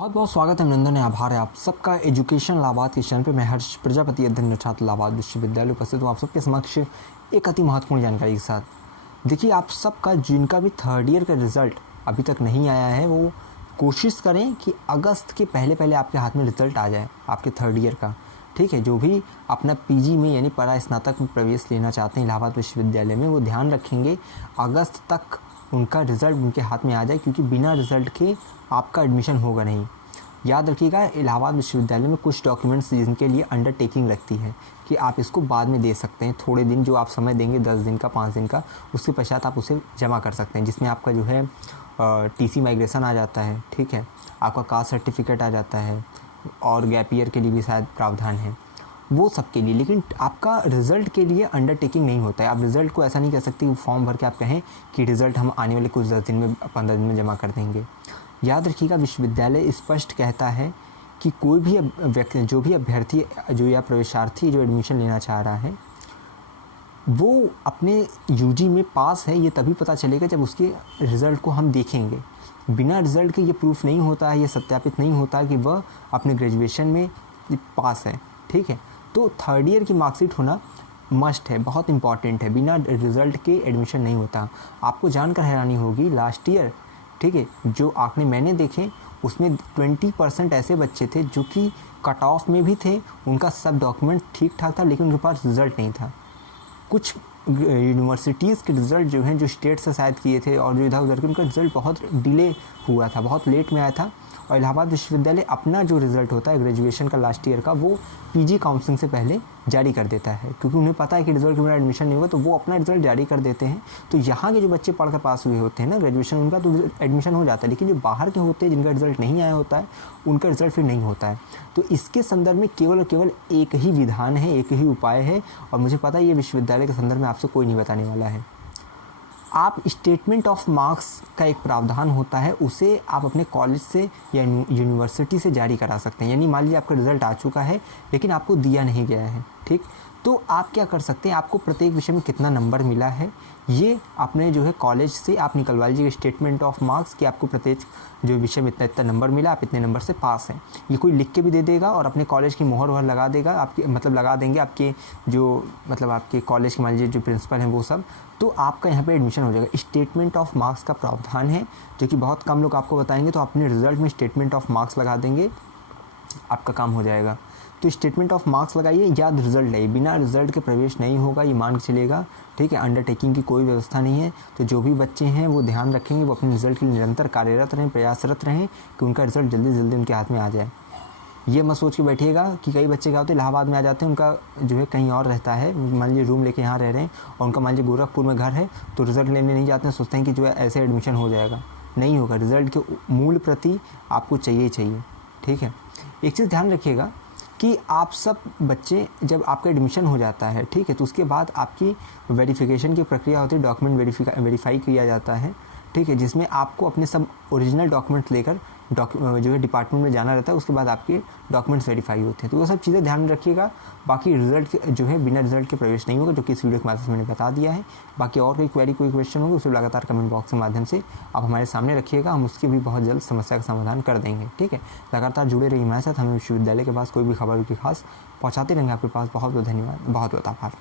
बहुत बहुत स्वागत है, अभिनंदन है, आभार है आप सबका एजुकेशन लाभार्थ के चैनल पे। मैं हर्ष प्रजापति, अध्ययन छात्र लाभार्थ विश्वविद्यालय उपस्थित हूँ आप सबके समक्ष एक अति महत्वपूर्ण जानकारी के साथ। देखिए, आप सबका जिनका भी थर्ड ईयर का रिज़ल्ट अभी तक नहीं आया है, वो कोशिश करें कि अगस्त के पहले पहले आपके हाथ में रिज़ल्ट आ जाए आपके थर्ड ईयर का। ठीक है, जो भी अपना पीजी में यानी परा स्नातक में प्रवेश लेना चाहते हैं इलाहाबाद विश्वविद्यालय में, वो ध्यान रखेंगे अगस्त तक उनका रिज़ल्ट उनके हाथ में आ जाए, क्योंकि बिना रिज़ल्ट के आपका एडमिशन होगा नहीं। याद रखिएगा, इलाहाबाद विश्वविद्यालय में कुछ डॉक्यूमेंट्स जिनके लिए अंडरटेकिंग लगती है कि आप इसको बाद में दे सकते हैं, थोड़े दिन जो आप समय देंगे 10 दिन का 5 दिन का, उसके पश्चात आप उसे जमा कर सकते हैं, जिसमें आपका जो है टीसी माइग्रेशन आ जाता है। ठीक है, आपका कास्ट सर्टिफिकेट आ जाता है और गैप ईयर के लिए भी शायद प्रावधान है, वो सब के लिए। लेकिन आपका रिज़ल्ट के लिए अंडरटेकिंग नहीं होता है। आप रिज़ल्ट को ऐसा नहीं कह सकते कि फॉर्म भर के आप कहें कि रिज़ल्ट हम आने वाले कुछ 10 दिन में 15 दिन में जमा कर देंगे। याद रखिएगा, विश्वविद्यालय स्पष्ट कहता है कि कोई भी व्यक्ति, जो भी अभ्यर्थी जो या प्रवेशार्थी जो एडमिशन लेना चाह रहा है, वो अपने यूजी में पास है ये तभी पता चलेगा जब उसके रिज़ल्ट को हम देखेंगे। बिना रिज़ल्ट के ये प्रूफ नहीं होता है, ये सत्यापित नहीं होता कि वह अपने ग्रेजुएशन में पास है। ठीक है, तो थर्ड ईयर की मार्कशीट होना मस्ट है, बहुत इंपॉर्टेंट है। बिना रिज़ल्ट के एडमिशन नहीं होता। आपको जानकर हैरानी होगी, लास्ट ईयर, ठीक है, जो आंकड़े मैंने देखे उसमें 20% ऐसे बच्चे थे जो कि कट ऑफ में भी थे, उनका सब डॉक्यूमेंट ठीक ठाक था, लेकिन उनके पास रिज़ल्ट नहीं था। कुछ यूनिवर्सिटीज़ के रिज़ल्ट जो हैं, जो स्टेट से शायद किए थे और जो इधर उधर के, उनका रिज़ल्ट बहुत डिले हुआ था, बहुत लेट में आया था। और इलाहाबाद विश्वविद्यालय अपना जो रिज़ल्ट होता है ग्रेजुएशन का लास्ट ईयर का, वो पीजी काउंसलिंग से पहले जारी कर देता है, क्योंकि उन्हें पता है कि रिज़ल्ट के बिना एडमिशन नहीं होगा, तो वो अपना रिज़ल्ट जारी कर देते हैं। तो यहाँ के जो बच्चे पढ़कर पास हुए होते हैं ना ग्रेजुएशन, उनका तो एडमिशन हो जाता है, लेकिन जो बाहर के होते हैं जिनका रिज़ल्ट नहीं आया होता है, उनका रिज़ल्ट फिर नहीं होता है। तो इसके संदर्भ में केवल और केवल एक ही विधान है, एक ही उपाय है, और मुझे पता है ये विश्वविद्यालय के संदर्भ में आपसे कोई नहीं बताने वाला है। आप स्टेटमेंट ऑफ मार्क्स का एक प्रावधान होता है, उसे आप अपने कॉलेज से या यूनिवर्सिटी से जारी करा सकते हैं। यानी मान लीजिए आपका रिज़ल्ट आ चुका है लेकिन आपको दिया नहीं गया है, ठीक, तो आप क्या कर सकते हैं, आपको प्रत्येक विषय में कितना नंबर मिला है ये अपने जो है कॉलेज से आप निकलवा लीजिए स्टेटमेंट ऑफ मार्क्स कि आपको प्रत्येक जो विषय में इतना इतना नंबर मिला, आप इतने नंबर से पास हैं। ये कोई लिख के भी दे देगा और अपने कॉलेज की मोहर वोहर लगा देगा, आपके मतलब लगा देंगे आपके जो मतलब आपके कॉलेज के मान लीजिए जो प्रिंसिपल हैं वो सब, तो आपका यहाँ पे एडमिशन हो जाएगा। स्टेटमेंट ऑफ मार्क्स का प्रावधान है जो कि बहुत कम लोग आपको बताएंगे, तो अपने रिज़ल्ट में स्टेटमेंट ऑफ मार्क्स लगा देंगे, आपका काम हो जाएगा। तो स्टेटमेंट ऑफ मार्क्स लगाइए, याद रिज़ल्ट लाइए, बिना रिज़ल्ट के प्रवेश नहीं होगा, ये मान के चलेगा। ठीक है, अंडरटेकिंग की कोई व्यवस्था नहीं है। तो जो भी बच्चे हैं वो ध्यान रखेंगे, वो अपने रिज़ल्ट के लिए निरंतर कार्यरत रहें, प्रयासरत रहें कि उनका रिज़ल्ट जल्दी जल्दी उनके हाथ में आ जाए। ये मत सोच के बैठिएगा कि कई बच्चे क्या होते हैं इलाहाबाद में आ जाते हैं, उनका जो है कहीं और रहता है, मान लीजिए रूम लेके यहाँ रह रहे हैं और उनका मान लीजिए गोरखपुर में घर है, तो रिज़ल्ट लेने नहीं जाते हैं, सोचते हैं कि जो है ऐसे एडमिशन हो जाएगा। नहीं होगा, रिज़ल्ट के मूल प्रति आपको चाहिए चाहिए। ठीक है, एक चीज़ ध्यान रखिएगा कि आप सब बच्चे जब आपका एडमिशन हो जाता है, ठीक है, तो उसके बाद आपकी वेरिफिकेशन की प्रक्रिया होती है, डॉक्यूमेंट वेरीफाई किया जाता है। ठीक है, जिसमें आपको अपने सब ओरिजिनल डॉक्यूमेंट्स लेकर जो है डिपार्टमेंट में जाना रहता है, उसके बाद आपके डॉक्यूमेंट्स वेरीफाई होते हैं। तो वो सब चीज़ें ध्यान रखिएगा। बाकी रिज़ल्ट जो है बिना रिज़ल्ट के प्रवेश नहीं होगा, जो कि इस वीडियो के माध्यम से मैंने बता दिया है। बाकी और कोई क्वेरी कोई क्वेश्चन होगा उसे लगातार कमेंट बॉक्स के माध्यम से आप हमारे सामने रखिएगा, हम उसके भी बहुत जल्द समस्या का समाधान कर देंगे। ठीक है, लगातार जुड़े रहिए हमारे साथ, हमें विश्वविद्यालय के पास कोई भी खबर की खास पहुँचाते रहेंगे आपके पास। बहुत बहुत धन्यवाद, बहुत बहुत आभार।